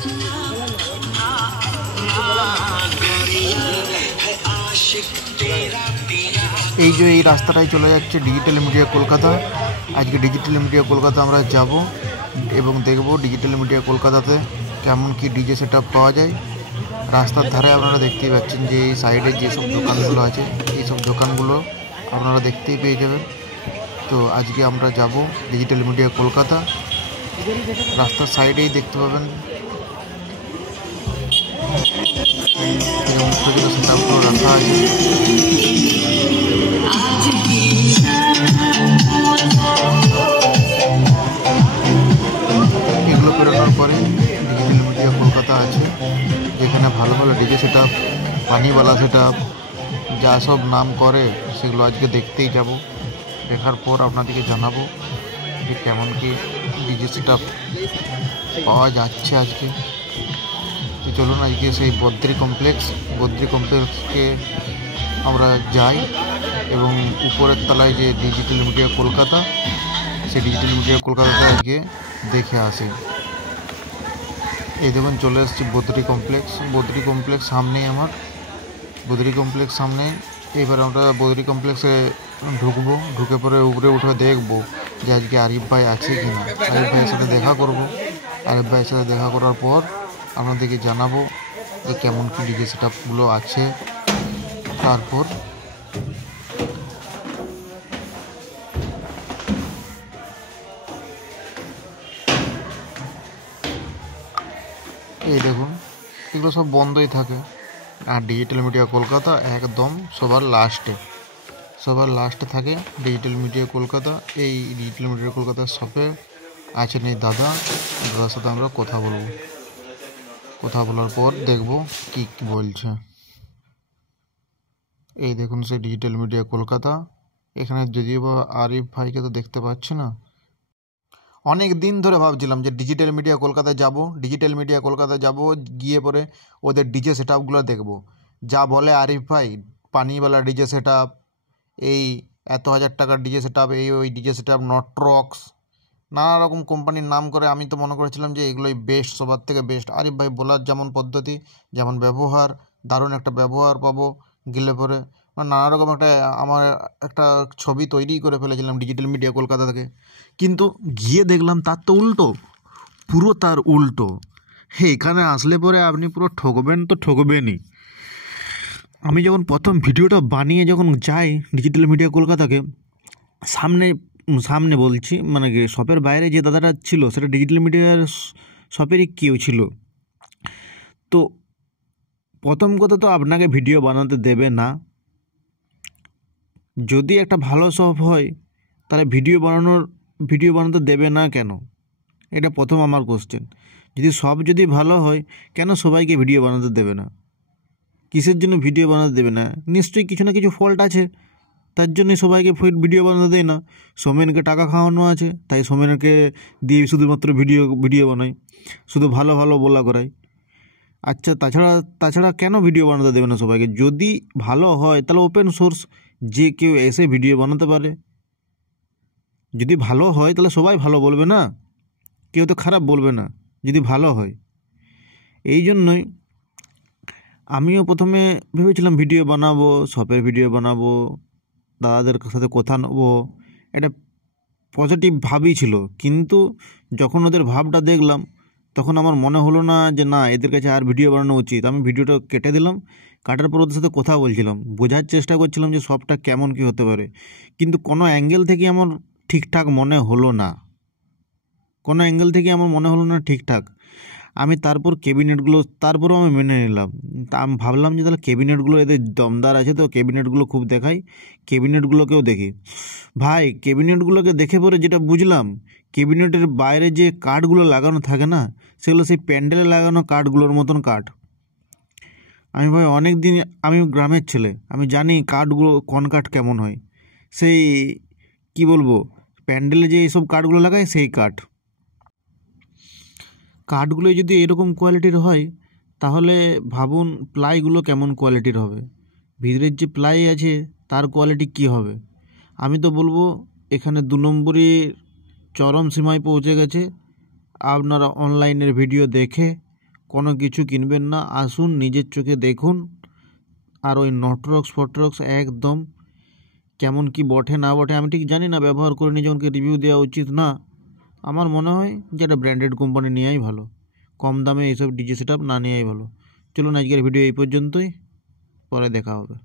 এই যে এই রাস্তাটাই চলে যাচ্ছে ডিজিটাল মিডিয়া কলকাতা। আজকে ডিজিটাল মিডিয়া কলকাতা আমরা যাব এবং দেখব ডিজিটাল মিডিয়া কলকাতাতে কেমন কি ডিজে সেট আপ পাওয়া যায়। রাস্তার ধারে আপনারা দেখতেই পাচ্ছেন যে এই সাইডে যেসব দোকানগুলো আছে এই সব দোকানগুলো আপনারা দেখতেই পেয়ে যাবেন। তো আজকে আমরা যাব ডিজিটাল মিডিয়া কলকাতা। রাস্তার সাইডেই দেখতে পাবেন সেট আপগুলো রাখা আছে। এগুলো বেরোনোর পরে ডিজিটাল মিডিয়া কলকাতা আছে, যেখানে ভালো ভালো ডিজে সেট আপ, পানিওয়ালা সেট আপ, যা সব নাম করে সেগুলো আজকে দেখতেই যাব। দেখার পর আপনাদেরকে জানাবো যে কেমন কি ডিজে সেট আপ পাওয়া যাচ্ছে আজকে। তো চলুন আজকে সেই বদ্রি কমপ্লেক্সকে আমরা যাই এবং উপরের তলায় যে ডিজিটাল মিডিয়া কলকাতা, সেই ডিজিটাল মিডিয়া কলকাতাতে আজকে দেখে আসি। এই দেখুন চলে এসেছি বদ্রি কমপ্লেক্স সামনেই আমার, বদ্রি কমপ্লেক্স সামনে। এবার আমরা বদ্রি কমপ্লেক্সে ঢুকবো, ঢুকে পরে উপরে উঠে দেখবো যে আজকে আরিফ ভাই আছে কি না। আরিফ ভাইয়ের সাথে দেখা করবো। আরিফ ভাইয়ের সাথে দেখা করার পর আপনাদেরকে জানাবো যে কেমন কি ডিজে সেট আপগুলো আছে। তারপর এই দেখুন এগুলো সব বন্ধই থাকে। আর ডিজিটাল মিডিয়া কলকাতা একদম সবার লাস্টে থাকে ডিজিটাল মিডিয়া কলকাতা। এই ডিজিটাল মিডিয়া কলকাতার শপে আছেন এই দাদার সাথে আমরা কথা বলার পর দেখব কি বলছে। এই দেখুন সেই ডিজিটাল মিডিয়া কলকাতা। এখানে যদিও বা আরিফ ভাইকে তো দেখতে পাচ্ছি না। অনেক দিন ধরে ভাবছিলাম যে ডিজিটাল মিডিয়া কলকাতায় যাব, গিয়ে পরে ওদের ডিজে সেট আপগুলো দেখবো। যা বলে আরিফ ভাই, পানিওয়ালা ডিজে সেট আপ, এই এত হাজার টাকার ডিজে সেট আপ, ওই ডিজে সেট আপ, নটরক্স, নানা রকম কোম্পানির নাম করে। আমি তো মনে করেছিলাম যে এগুলোই বেস্ট, সবার থেকে বেস্ট। আরিফ ভাই বলার যেমন পদ্ধতি, যেমন ব্যবহার, দারুণ একটা ব্যবহার পাবো গেলে পরে। নানা রকম আমার একটা ছবি তৈরি করে ফেলেছিলাম ডিজিটাল মিডিয়া কলকাতা থেকে। কিন্তু গিয়ে দেখলাম তার তো উল্টো, পুরো তার উল্টো। এখানে আসলে পরে আপনি পুরো ঠকবেনই। আমি যখন প্রথম ভিডিওটা বানিয়ে যখন যাই ডিজিটাল মিডিয়া কলকাতাকে, সামনে বলছি, মানে কি শপের বাইরে যে দাদাটা ছিল সেটা ডিজিটাল মিডিয়ার শপেরই কেউ ছিল। তো প্রথম কথা তো আপনাকে ভিডিও বানাতে দেবে না। যদি একটা ভালো শপ হয় তাহলে ভিডিও বানাতে দেবে না কেন? এটা প্রথম আমার কোশ্চেন। যদি ভালো হয় কেন সবাইকে ভিডিও বানাতে দেবে না? কিসের জন্য ভিডিও বানাতে দেবে না? নিশ্চয়ই কিছু না কিছু ফল্ট আছে, তার জন্যই সবাইকে ভিডিও বানাতে দেয় না। সোমেনকে টাকা খাওয়ানো আছে, তাই সোমেনকে দিয়ে শুধুমাত্র ভিডিও বানায়, শুধু ভালো বলা করায়। আচ্ছা, তাছাড়া কেন ভিডিও বানাতে দেবে না সবাইকে? যদি ভালো হয় তাহলে ওপেন সোর্স, যে কেউ এসে ভিডিও বানাতে পারে। যদি ভালো হয় তাহলে সবাই ভালো বলবে না, কেউ তো খারাপ বলবে না যদি ভালো হয়। এই জন্যই আমিও প্রথমে ভেবেছিলাম ভিডিও বানাবো, শপের ভিডিও বানাবো, দাদাদের সাথে কথা নেবো, এটা পজিটিভ ভাবই ছিল। কিন্তু যখন ওদের ভাবটা দেখলাম তখন আমার মনে হলো না যে না, এদের কাছে আর ভিডিও বানানো উচিত। আমি ভিডিওটা কেটে দিলাম। কাটার পর ওদের সাথে কথা বলছিলাম, বোঝার চেষ্টা করছিলাম যে শপটা কেমন কি হতে পারে। কিন্তু কোনো অ্যাঙ্গেল থেকে আমার ঠিকঠাক মনে হলো না, ঠিকঠাক। আমি তারপরও আমি মেনে নিলাম। তা আমি ভাবলাম যে তাহলে ক্যাবিনেটগুলো এদের দমদার আছে, তো ক্যাবিনেটগুলো খুব দেখাই, ক্যাবিনেটগুলোকেও দেখি। ভাই, ক্যাবিনেটগুলোকে দেখে পরে যেটা বুঝলাম, ক্যাবিনেটের বাইরে যে কাঠগুলো লাগানো থাকে না, সেগুলো সেই প্যান্ডেলে লাগানো কাঠগুলোর মতন কাঠ। আমি গ্রামের ছেলে, আমি জানি কাঠগুলো কোন কাঠ কেমন হয়। সেই কি বলবো, প্যান্ডেলে যে এইসব কাঠগুলো লাগায় সেই কাঠগুলো যদি এরকম কোয়ালিটির হয় তাহলে ভাবুন প্লাইগুলো কেমন কোয়ালিটির হবে, ভিতরের যে প্লাই আছে তার কোয়ালিটি কি হবে। আমি তো বলবো এখানে 2 নম্বরই চরম সীমায় পৌঁছে গেছে। আপনারা অনলাইনের ভিডিও দেখে কোনো কিছু কিনবেন না, আসুন নিজের চোখে দেখুন। আর ওই নটরক্স ফটরক্স একদম কেমন কি বটে না বটে আমি ঠিক জানি না, ব্যবহার করে নিজেকে রিভিউ দেওয়া উচিত না। আমার মনে হয় যে একটা ব্র্যান্ডেড কোম্পানি নেওয়াই ভালো, কম দামে এইসব ডিজে সেট আপ না নেওয়াই ভালো। চলুন আজকের ভিডিও এই পর্যন্তই, পরে দেখা হবে।